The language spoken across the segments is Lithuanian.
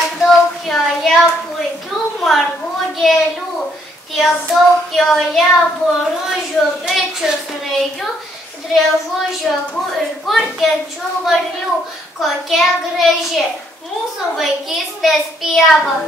tiek daug joje puikių margų gėlių, tiek daug joje boružių, bičių, sraigių, driežų, žiogų ir kurkiančių varlių. Kokia graži mūsų vaikystės pieva.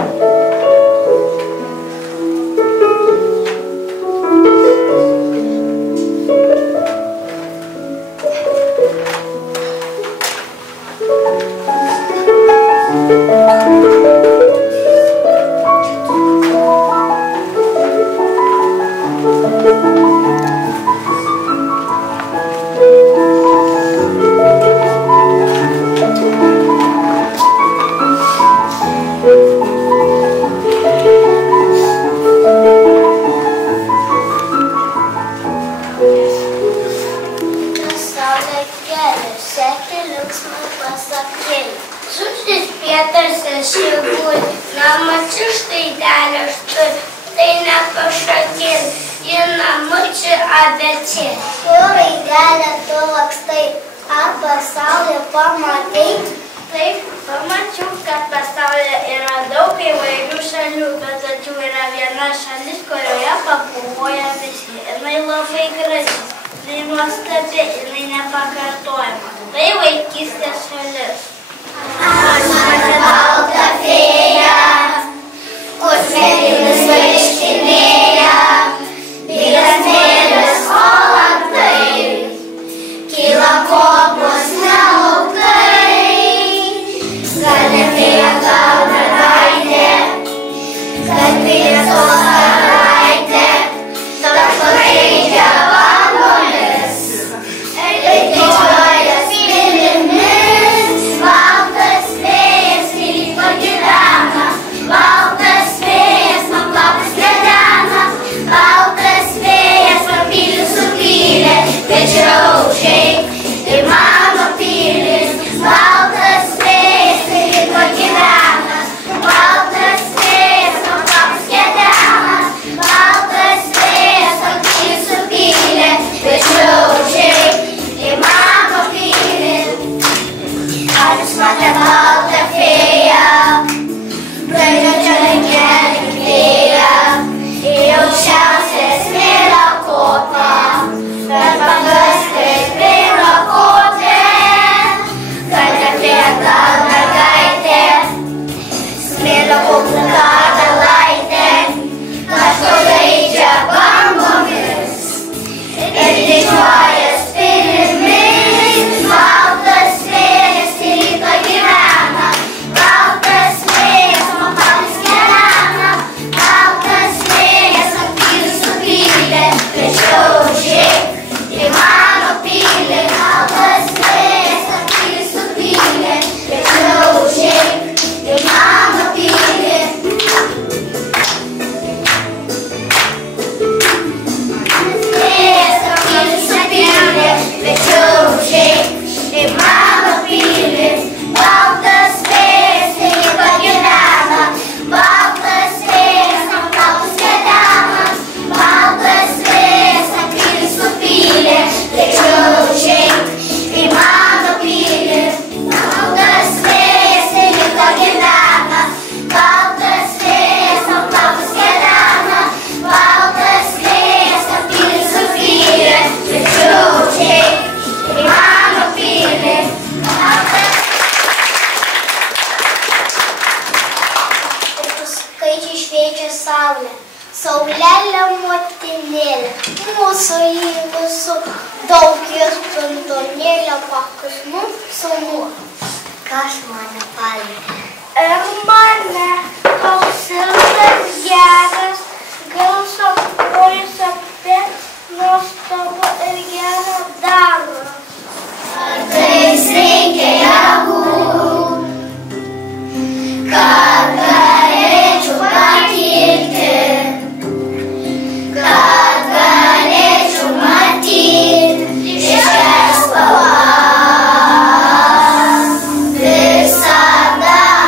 Visada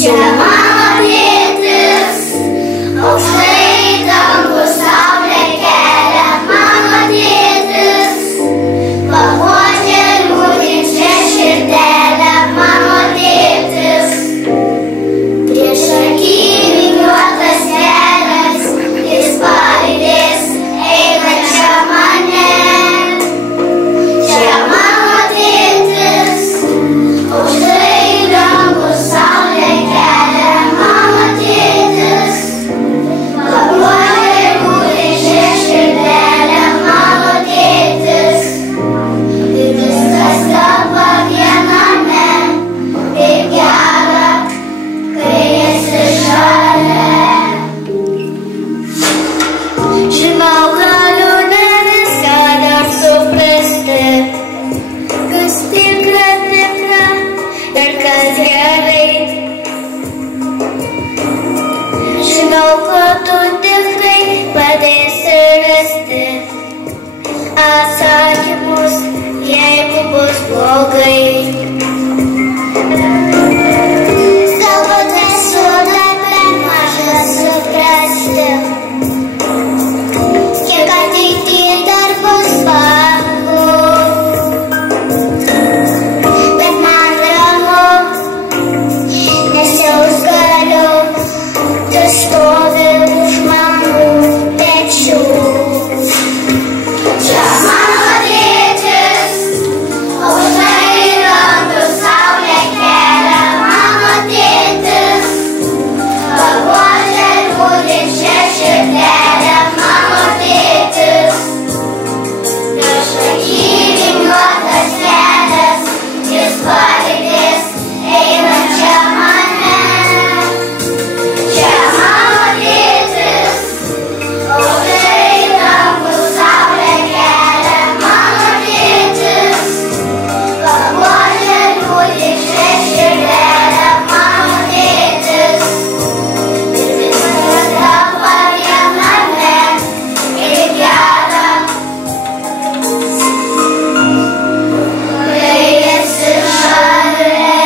Čia mano tėtis, aukštai dangų saulė kelia mano tėtis, paguodžia liūdinčią širdelę mano tėtis. Priešaky vingiuotas kelias, jis palydės einančią mane. Čia mano tėtis, aukštai dangų saulė kelia mano tėtis, paguodžia liūdinčią širdelę mano tėtis. Ir viskas tampa viename, kaip gera, kai esi šalia. Žinau, galiu ne viską dar suprasti, kas tikra ir kas gerai. Žinau, kad tu tikrai padėsi rasti atsakymus, jeigu bus blogai. Galbūt esu dar per mažas suprasti, kiek ateityje dar bus vargu. Bet man ramu, nes jau galiu, tu stovi už mano pečių. Čia mano tėtis, aukštai dangų saulė kelia mano tėtis, paguodžia liūdinčią širdelę mano tėtis. Priešaky vingiuotas kelias, jis palydės einančią mane. Čia mano tėtis, aukštai dangų saulė kelia mano tėtis, paguodžia liūdinčią širdelę mano tėtis. Ir viskas tampa viename, kaip gera, kai esi šalia.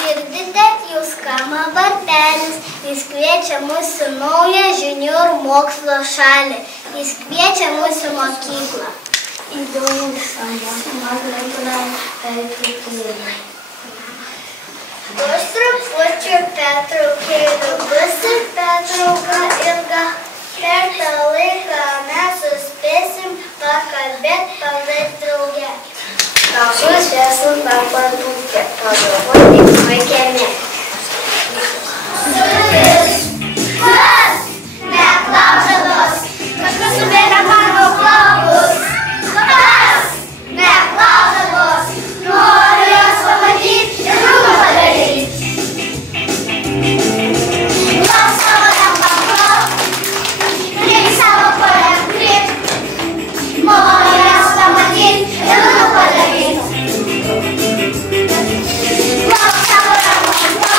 Girdite, jūs skamba varpelis, jis kviečia mus į naują žinių ir mokslo šalį, jis kviečia mus į mokyklą. Įdomus bus trupučių pertraukėlių, bus ir pertrauka ilga. Per tą laiką mes suspėsim pakalbėt, pažaist drauge. Gal suspėsim dar padūkę, pagalvoti vaikėme. Kas? Neklaužados, kažkas subėrė mano plaukus. Kas? Neklaužados, noriu jos pamatyti ir rūmą padaryti. Gal savo rankam plauk, reikia savo kojam krypt. Noriu jos pamatyti ir rūmą padaryti. Gal savo rankam plauk.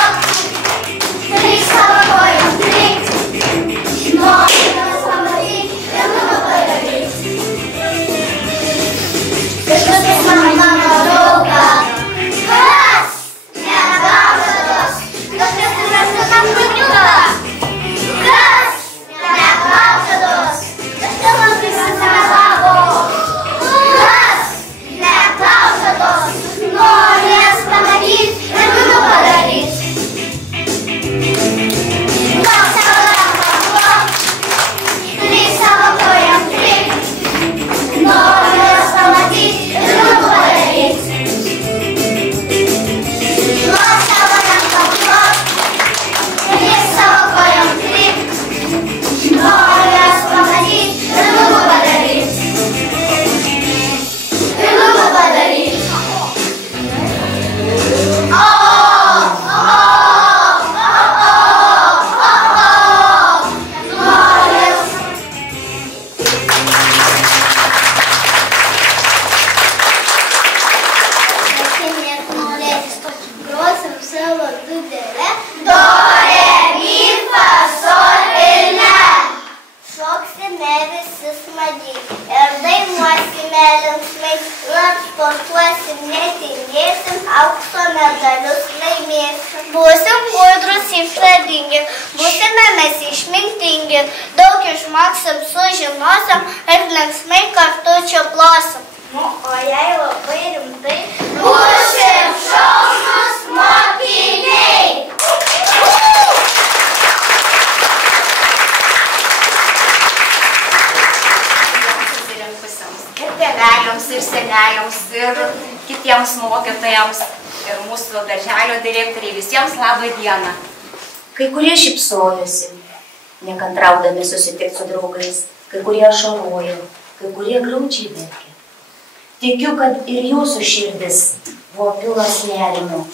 sportuosim, netingėsim, aukso medalius laimėsim. Būsim gudrus, išradingi, būsime mes išmintingi, daug išmoksim, sužinosim ir linksmai kartu čia plosim. O jei labai rimtai, būsim šaunūs mokiniai. Ir tėveliams, ir seneliams, ir kitiems mokytojams, ir mūsų darželio direktoriai, visiems labą dieną. Kai kurie šypsojosi, nekantraudami susitikti su draugais, kai kurie ašarojo, kai kurie graudžiai verkė. Tikiu, kad ir jūsų širdis buvo pilos nerimo.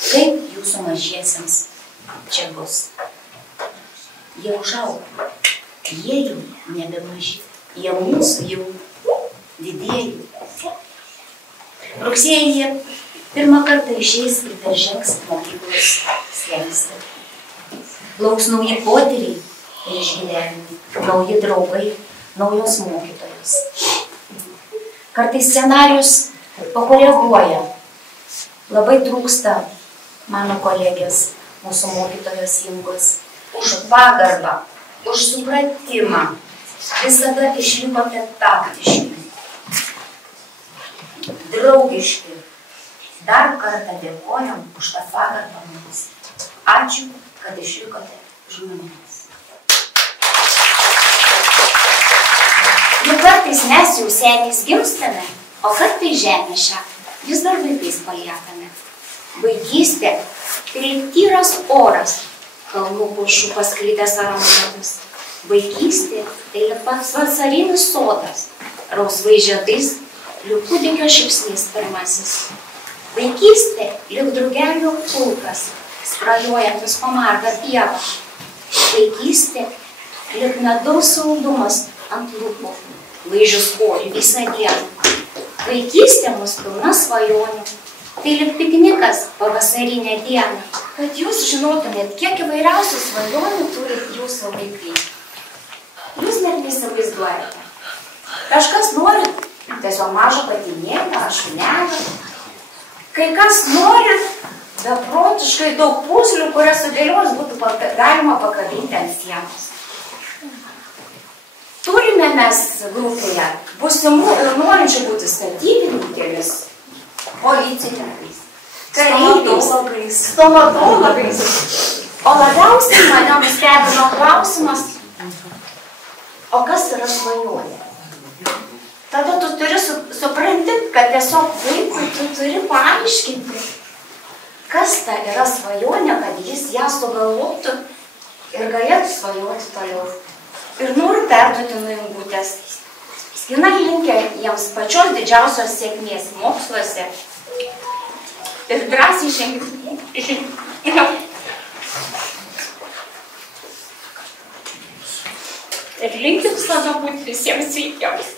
Kaip jūsų mažiesiems čia bus? Jie užaugo, jie jau nebemaži, jie mūsų jau didieji. Rugsėjį pirmą kartą išeis ir peržengs mokyklos slenkstį. Lauks nauji potyriai ir išgyvenimai, nauji draugai, naujos mokytojos. Kartais scenarius pakoreguoja. Labai trūksta mano kolegės, mūsų mokytojos Ingos, už pagarbą, už supratimą. Visada išlikote taktiški, draugiški. Dar kartą dėkojam už tą pagarbą mums. Ačiū, kad išlikote žmonėmis. Juk kartais mes jau seniais gimstame, o kartais žemė šią vis dar vaikais paliekame. Vaikystė tai tyras oras, kalnų pušų pasklydęs aromatas. Vaikystė tai pats vasarinis sodas, rausvai žiedais, lyg kūdikio šypsnys pirmasis. Vaikystė lyg drugelių pulkas, skrajojantis po margą pievą. Vaikystė lyg medaus saldumas ant lūpų, laižius kojų visą dieną. Vaikystė mus pilna svajonių, tai lyg piknikas pavasarinę dieną. Kad jūs žinotumėt, kiek įvairiausių svajonių turit jūsų vaikai. Jūs net neįsivaizduojate. Kažkas nori tiesiog mažą patinėlę ar šunelę. Kai kas nori beprotiškai daug puzlių, kurias sudėlios būtų galima pakabinti ant sienos. Turime mes grupėje būsimų ir norinčių būti statybininkėmis, policininkais, kareiviais, stomatologais. O labiausiai mane nustebino klausimas, o kas yra svajonė? Tada tu turi supranti, kad tiesiog vaikui tu turi paaiškinti, kas ta yra svajonė, kad jis ją sugalvotų ir galėtų svajoti toliau. Ir noriu perduoti nuo Ingutės. Jinai linkia jiems pačios didžiausios sėkmės moksluose ir drąsiai žengti. Ir linkiu visada būti visiems sveikiems.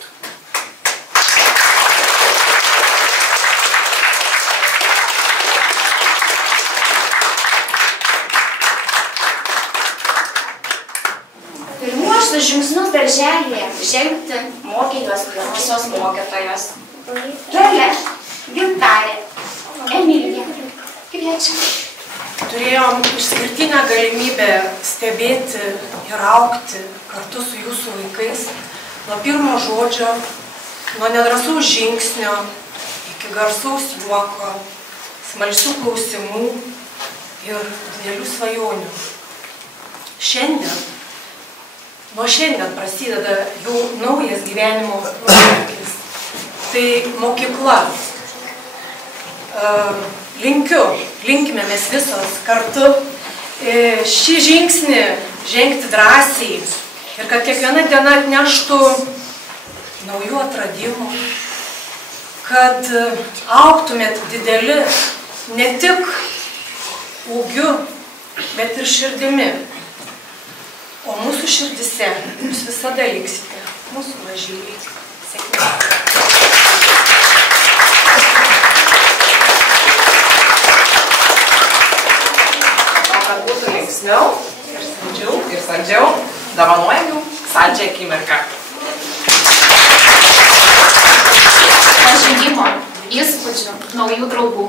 Pirmuosius žingsnius darželėje žengti mokinios pirmosios mokytojos. Dalia, Gintarė, Emilija. Kviečiam. Turėjom išskirtinę galimybę stebėti ir augti kartu su jūsų vaikais nuo pirmo žodžio, nuo nedrąsaus žingsnio iki garsaus juoko, smalsių klausimų ir didelių svajonių. Nuo šiandien prasideda jų naujas gyvenimo laikotarpis. Tai mokykla. Linkime mes visos kartu šį žingsnį žengti drąsiai ir kad kiekviena diena atneštų naujų atradimų, kad augtumėt dideli ne tik ūgiu, bet ir širdimi. O mūsų širdise jūs visada liksite, mūsų mažyliai. Sėkmės. Kad būtų linksmiau ir saldžiau, dovanojam jum saldžią akimirką. Pažinimo naujų draugų.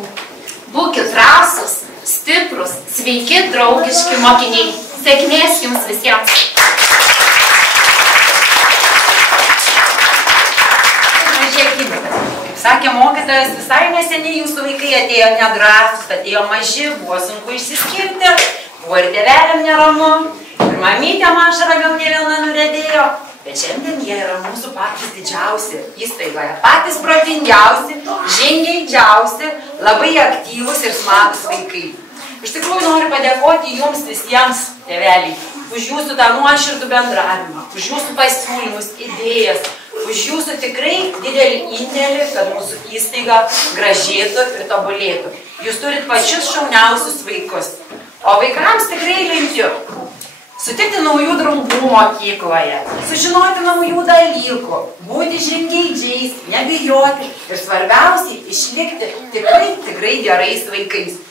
Būkit drąsūs, stiprus, sveiki, draugiški mokiniai. Sėkmės jums visiems. Žiūrėkime, kaip sakė mokytojas, visai neseniai jūsų vaikai atėjo nedrąsūs, atėjo maži, buvo sunku išsiskirti, buvo ir tėveliam neramu, ir mamytėm ašara gal ne viena nuredėjo. Bet šiandien jie yra mūsų patys didžiausi įstaigoje, patys protingiausi, žingeidžiausi, labai aktyvūs ir smagūs vaikai. Iš tikrųjų noriu padėkoti jums visiems, tėveliai, už jūsų tą nuoširdų bendravimą, už jūsų pasiūlymus, idėjas, už jūsų tikrai didelį indėlį, kad mūsų įstaiga gražėtų ir tobulėtų. Jūs turit pačius šauniausius vaikus, o vaikams tikrai linkiu sutikti naujų draugų mokykloje, sužinoti naujų dalykų, būti žingeidžiais, nebijoti ir svarbiausiai išlikti tikrai gerais vaikais.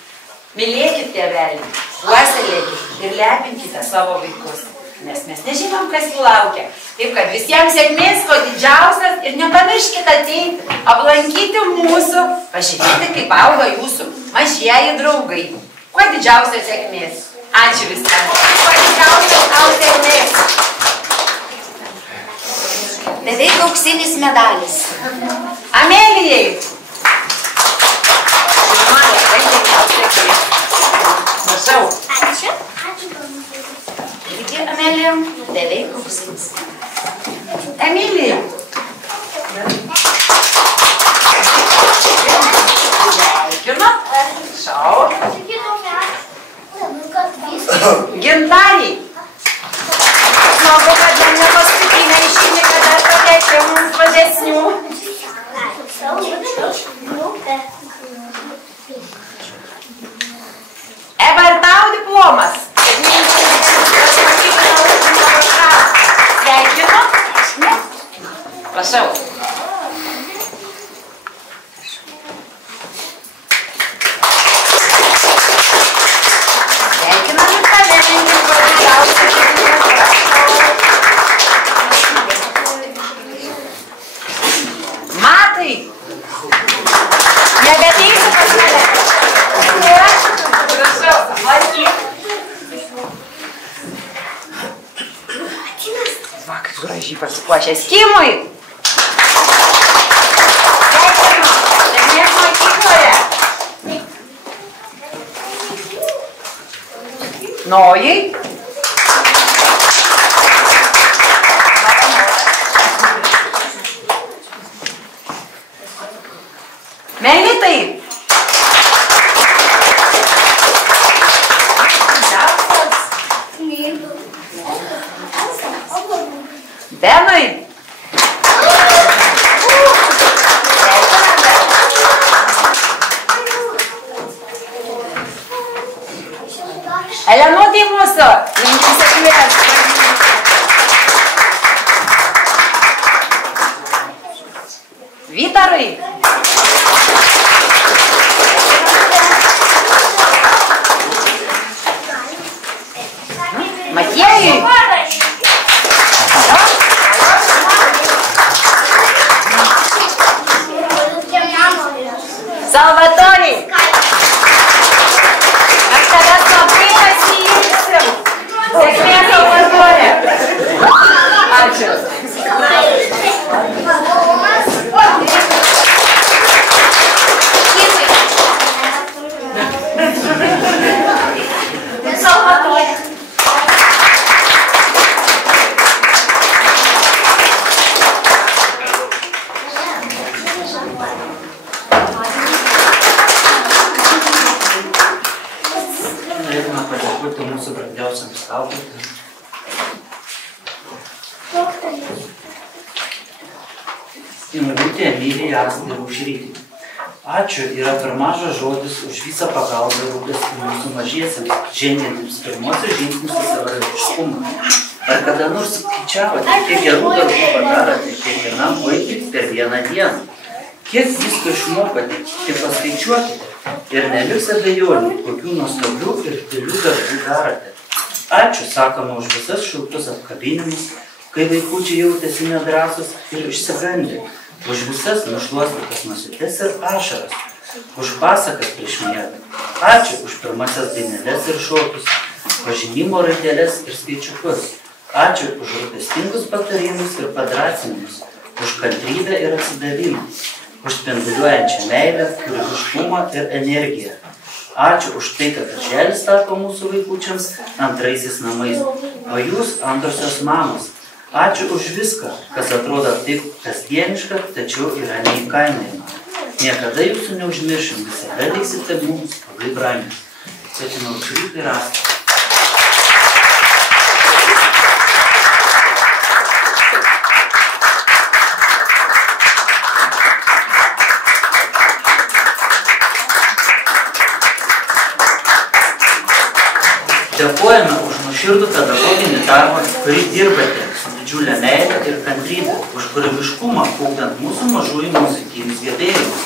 Mylėkit tėvelį, puoselėkit ir lepinkite savo vaikus, nes mes nežinom, kas jų laukia. Taip kad visiems sėkmės, ko didžiausias ir nepamirškite ateiti, aplankyti mūsų, pažiūrėti, kaip auga jūsų mažieji draugai. Kuo didžiausios sėkmės. Ačiū visiems. Kuo didžiausios tau sėkmės. Beveik auksinis medalis. Amelijai. Prašau. Ačiū. Taigi, Amelija, beveik auksinis. Emilija. Sveikinu. Šau. Gintariai. Smagu, kad ne paskutinė išinė, kad dar patekė mums mažesnių. Eva, ir tau diplomas. Sveikinu. Prašau. Matai, nebeteisi pas mane. Prašau, laikyk. Va, kaip gražiai pasipuošęs Kimui. Sveikinu, sėkmės mokykloje. Nojai. Melitai. Benai. Elenutė mūsų. Linkim sėkmės. Vytarai. Matėjui. Salvatoriai. Aš tavęs labai pasiilgsim. Sėkmės, Salvatorė. Ačiū. Salvatorė. Norėtume padėkoti mūsų brangiausiams auklėtojams. Imrutė, Emilija, Asta ir Aušrytė. Ačiū yra per mažas žodis už visą pagalbą ir rūpestį mūsų mažiesiems, žengiantiems pirmosius žingsnius į savarankiškumą. Ar kada nors skaičiavote, kiek gerų darbų padarote kiekvienam vaikui per vieną dieną? Kiek visko išmokote, tik paskaičiuokite ir neliks abejonių, kokių nuostabių ir didelių darbų darote. Ačiū, sakoma, už visas šiltus apkabinimus, kai vaikučiai jautėsi nedrąsus ir išsigandę, už visas nušluostytas nosytes ir ašaras, už pasakas prieš miegą. Ačiū už pirmasias daineles ir šokius, pažinimo raideles ir skaičiukus. Ačiū už rūpestingus patarimus ir padrasinimus, už kantrybę ir atsidavimą, už spinduliuojančią meilę, kūrybiškumą ir energiją. Ačiū už tai, kad darželis tapo mūsų vaikučiams antraisiais namais, o jūs antrosios mamos. Ačiū už viską, kas atrodo taip kasdieniška, tačiau yra neįkainojama. Niekada jūsų neužmiršim, visada liksite mums labai brangius. Sveikinu Aušrytę ir Astą. Dėkojame už nuoširdų pedagoginį darbą, kurį dirbate su didžiulė meile ir kantrybė, už kūrybiškumą, ugdant mūsų mažųjų muzikinius gebėjimus.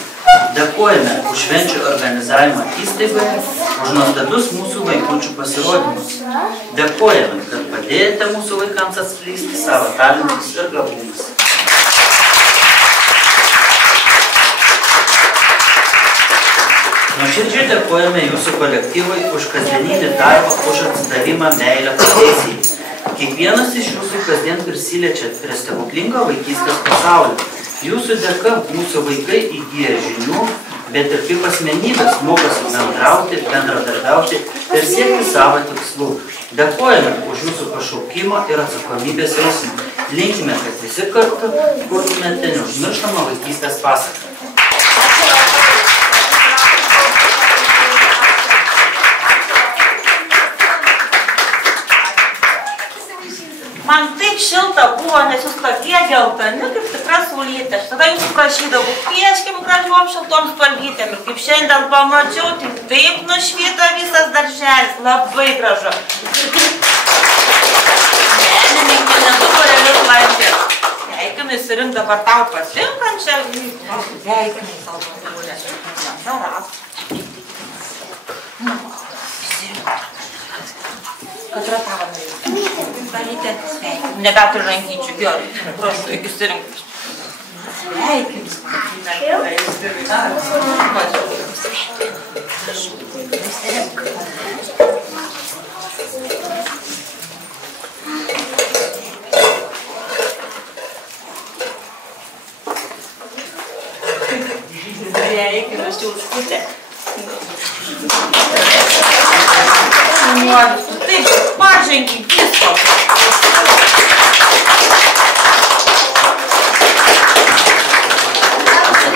Dėkojame už švenčių organizavimą įstaigoje, už nuostabius mūsų vaikučių pasirodymus. Dėkojame, kad padėjote mūsų vaikams atskleisti savo talentus ir gabumus. Nuoširdžiai dėkojame jūsų kolektyvui už kasdieninį darbą, už atsidavimą meilę profesijai. Kiekvienas iš jūsų kasdien prisiliečiat prie stebuklingo vaikystės pasaulio. Jūsų dėka mūsų vaikai įgyja žinių, bet ir kaip asmenybės mokosi bendrauti, bendradarbiauti ir siekti savo tikslų. Dėkojame už jūsų pašaukimą ir atsakomybės jausmą. Linkime, kad visi kartu kurtumėte neužmirštamą vaikystės pasaką. Man taip šilta buvo, nes jūs tokie geltoni, kaip tikra saulytė. Tada jūs prašydavau, pieškim gražiom šiltom spalvytėm. Ir kaip šiandien pamačiau, tai taip nušvyto visas darželis. Labai gražu. Menininkai neduporelius lankės. Sveikinai surink dabar tau patinkančią. Sveikinai salvatūrę. Kad ratavai. Valytė, sveikinai. Nebeturi rankyčių, gerai. Prašau, įsirinkti. Sveikinai. Sveikinai, šiauškutė. Noriu, taip, pažengi visko.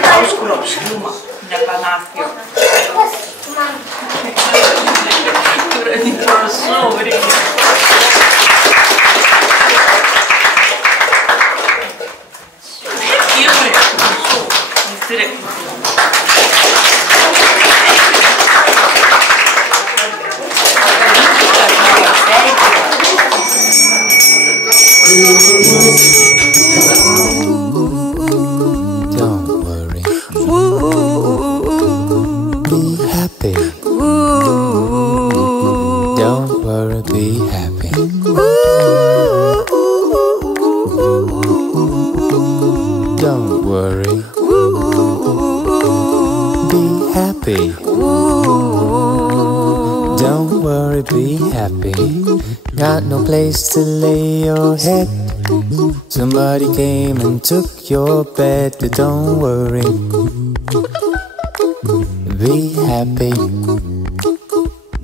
Tau už kruopštumą, nepanaskio. Prašau, reikia. Įmai, prašau, įsirink. Don't worry. Be happy. Don't worry, be happy. Don't worry. Be happy. Don't worry, be happy. Got no place to lay your head. Somebody came and took your bed, but don't worry, be happy.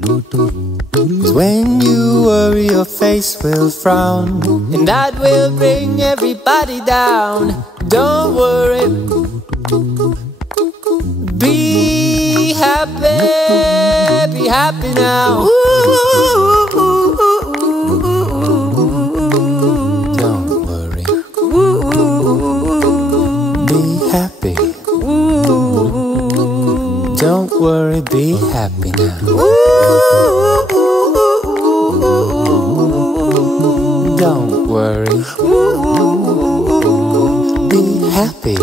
'Cause when you worry, your face will frown, and that will bring everybody down. Don't worry, be happy now. Don't worry, be happy now. Don't worry, be happy.